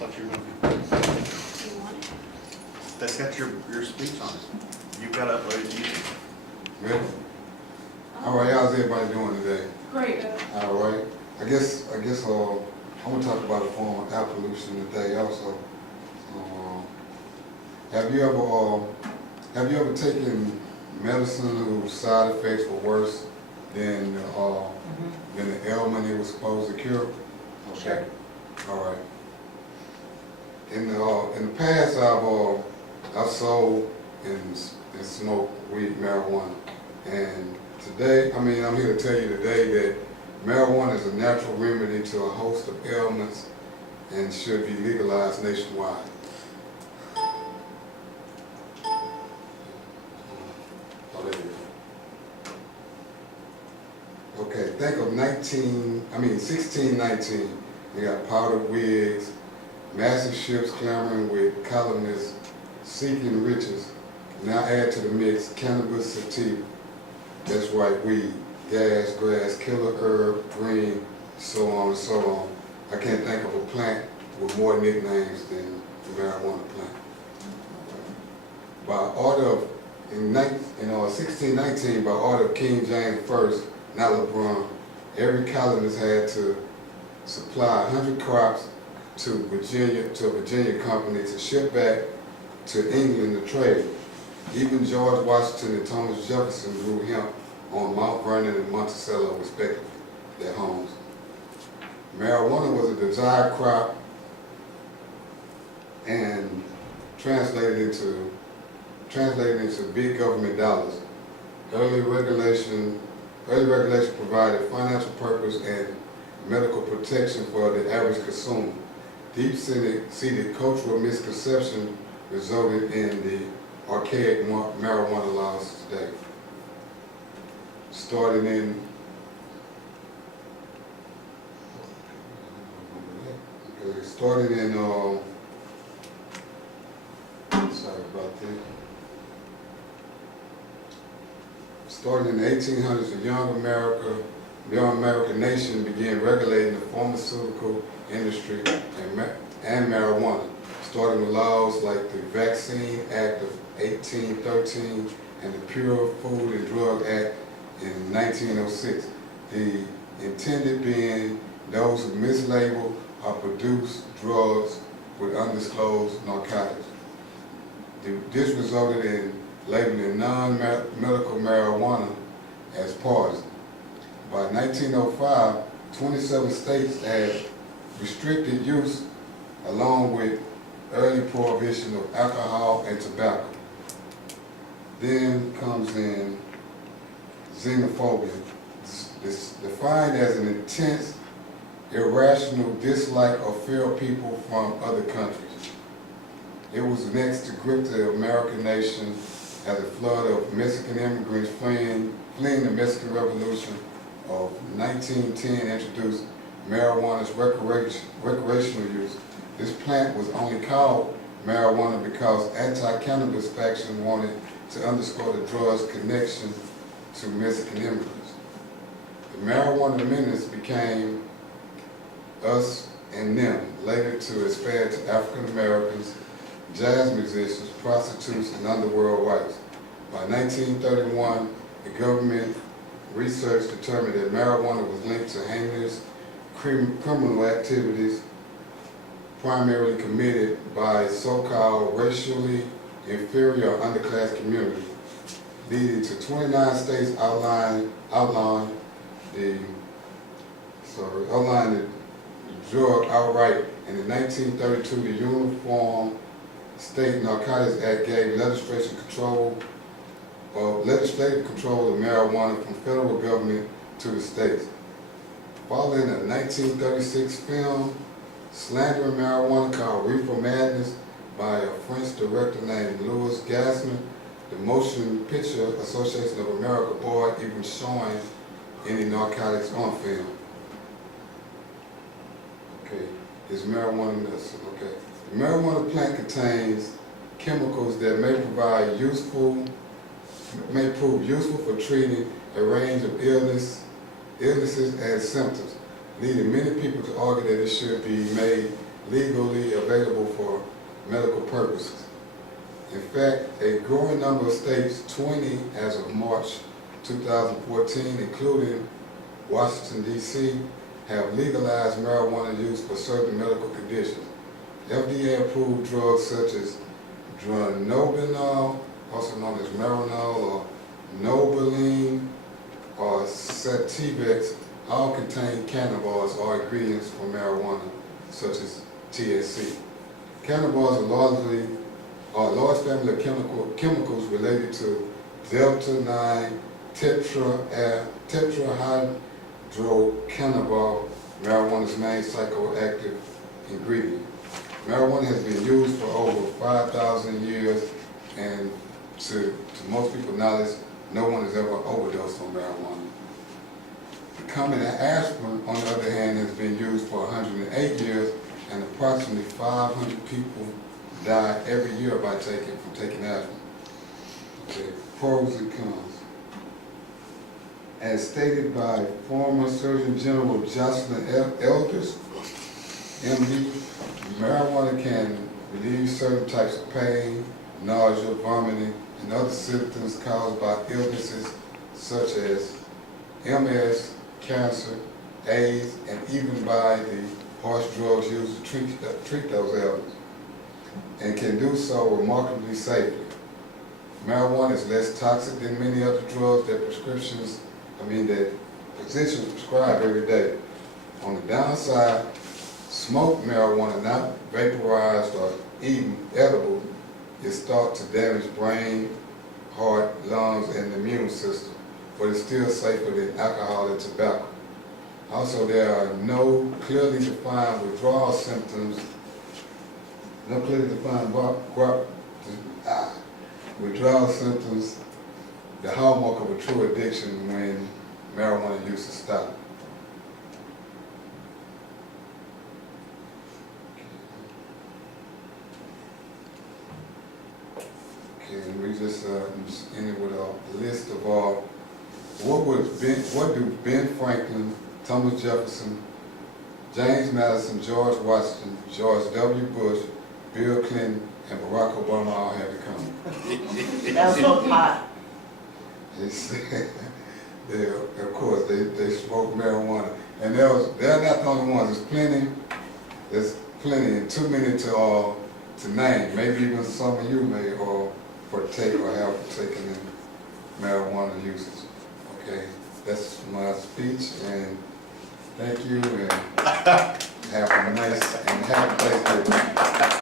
thought you were going Do you want it? to. That's got your speech on it. You've got to upload it to YouTube. Ready? All right, how's everybody doing today? Great. All right. I guess I'm gonna talk about a form of air pollution today also. Have you ever taken medicine whose side effects were worse than the ailment it was supposed to cure? Sure. All right. In the past, I've sold and smoked weed, marijuana, and today, I'm here to tell you today that marijuana is a natural remedy to a host of ailments and should be legalized nationwide. Oh, there you go. Okay, think of 1619. You got powdered wigs, massive ships clamoring with colonists seeking riches. Now add to the mix cannabis sativa. That's right, weed, gas, grass, killer herb, green, so on and so on. I can't think of a plant with more nicknames than the marijuana plant. By order of, in 1619, by order of King James I, not LeBron, every colonist had to supply 100 crops to a Virginia company to ship back to England to trade. Even George Washington and Thomas Jefferson grew hemp on Mount Vernon and Monticello, respectively, their homes. Marijuana was a desired crop and translated into big government dollars. Early regulation provided financial purpose and medical protection for the average consumer. Deep-seated cultural misconception resulted in the archaic marijuana laws today. Starting in Starting in the 1800s, the young American nation began regulating the pharmaceutical industry and marijuana, starting with laws like the Vaccine Act of 1813 and the Pure Food and Drug Act in 1906. The intended being those who mislabel or produce drugs with undisclosed narcotics. This resulted in labeling non-medical marijuana as poison. By 1905, 27 states had restricted use along with early prohibition of alcohol and tobacco. Then comes in xenophobia. It's defined as an intense, irrational dislike or fear of people from other countries. It was next to grip the American nation as a flood of Mexican immigrants fleeing the Mexican Revolution of 1910 introduced marijuana's recreational use. This plant was only called marijuana because anti-cannabis faction wanted to underscore the drug's connection to Mexican immigrants. The marijuana menace became us and them, later to expand to African Americans, jazz musicians, prostitutes, and underworld whites. By 1931, the government research determined that marijuana was linked to heinous criminal activities primarily committed by so-called racially inferior underclass communities, leading to 29 states outlawing the drug outright. And in 1932, the Uniform State Narcotics Act gave legislative control of marijuana from federal government to the states. Following a 1936 film slandering marijuana called Reefer Madness by a French director named Louis Gasman, the Motion Picture Association of America barred even showing any narcotics on film. Okay, is marijuana medicine? Okay. The marijuana plant contains chemicals that may prove useful for treating a range of illnesses and symptoms, leading many people to argue that it should be made legally available for medical purposes. In fact, a growing number of states, 20 as of March 2014, including Washington, D.C., have legalized marijuana use for certain medical conditions. FDA-approved drugs such as dronabinol, also known as Marinol, or Novoline, or Sativex, all contain cannabinoids or ingredients for marijuana, such as THC. Cannabinoids are a large family of chemicals related to delta-9 tetrahydrocannabinol, marijuana's main psychoactive ingredient. Marijuana has been used for over 5,000 years, and to most people's knowledge, no one has ever overdosed on marijuana. Concomitant aspirin, on the other hand, has been used for 108 years, and approximately 500 people die every year from taking aspirin. Okay, pros and cons. As stated by former Surgeon General Jocelyn Elders, MD, marijuana can relieve certain types of pain, nausea, vomiting, and other symptoms caused by illnesses such as MS, cancer, AIDS, and even by the harsh drugs used to treat those ailments, and can do so remarkably safely. Marijuana is less toxic than many other drugs that physicians prescribe every day. On the downside, smoked marijuana, not vaporized or eaten edible, is thought to damage brain, heart, lungs, and the immune system, but it's still safer than alcohol and tobacco. Also, there are no clearly defined withdrawal symptoms, withdrawal symptoms, the hallmark of a true addiction when marijuana use is stopped. Okay, and we just ended with a list of all. What do Ben Franklin, Thomas Jefferson, James Madison, George Washington, George W. Bush, Bill Clinton, and Barack Obama all have in common? That was hot. Of course, they smoke marijuana. And they're not the only ones. There's plenty, and too many to name. Maybe even some of you may partake or have partaken in marijuana usage. Okay, that's my speech, and thank you, and have a nice and happy Thanksgiving.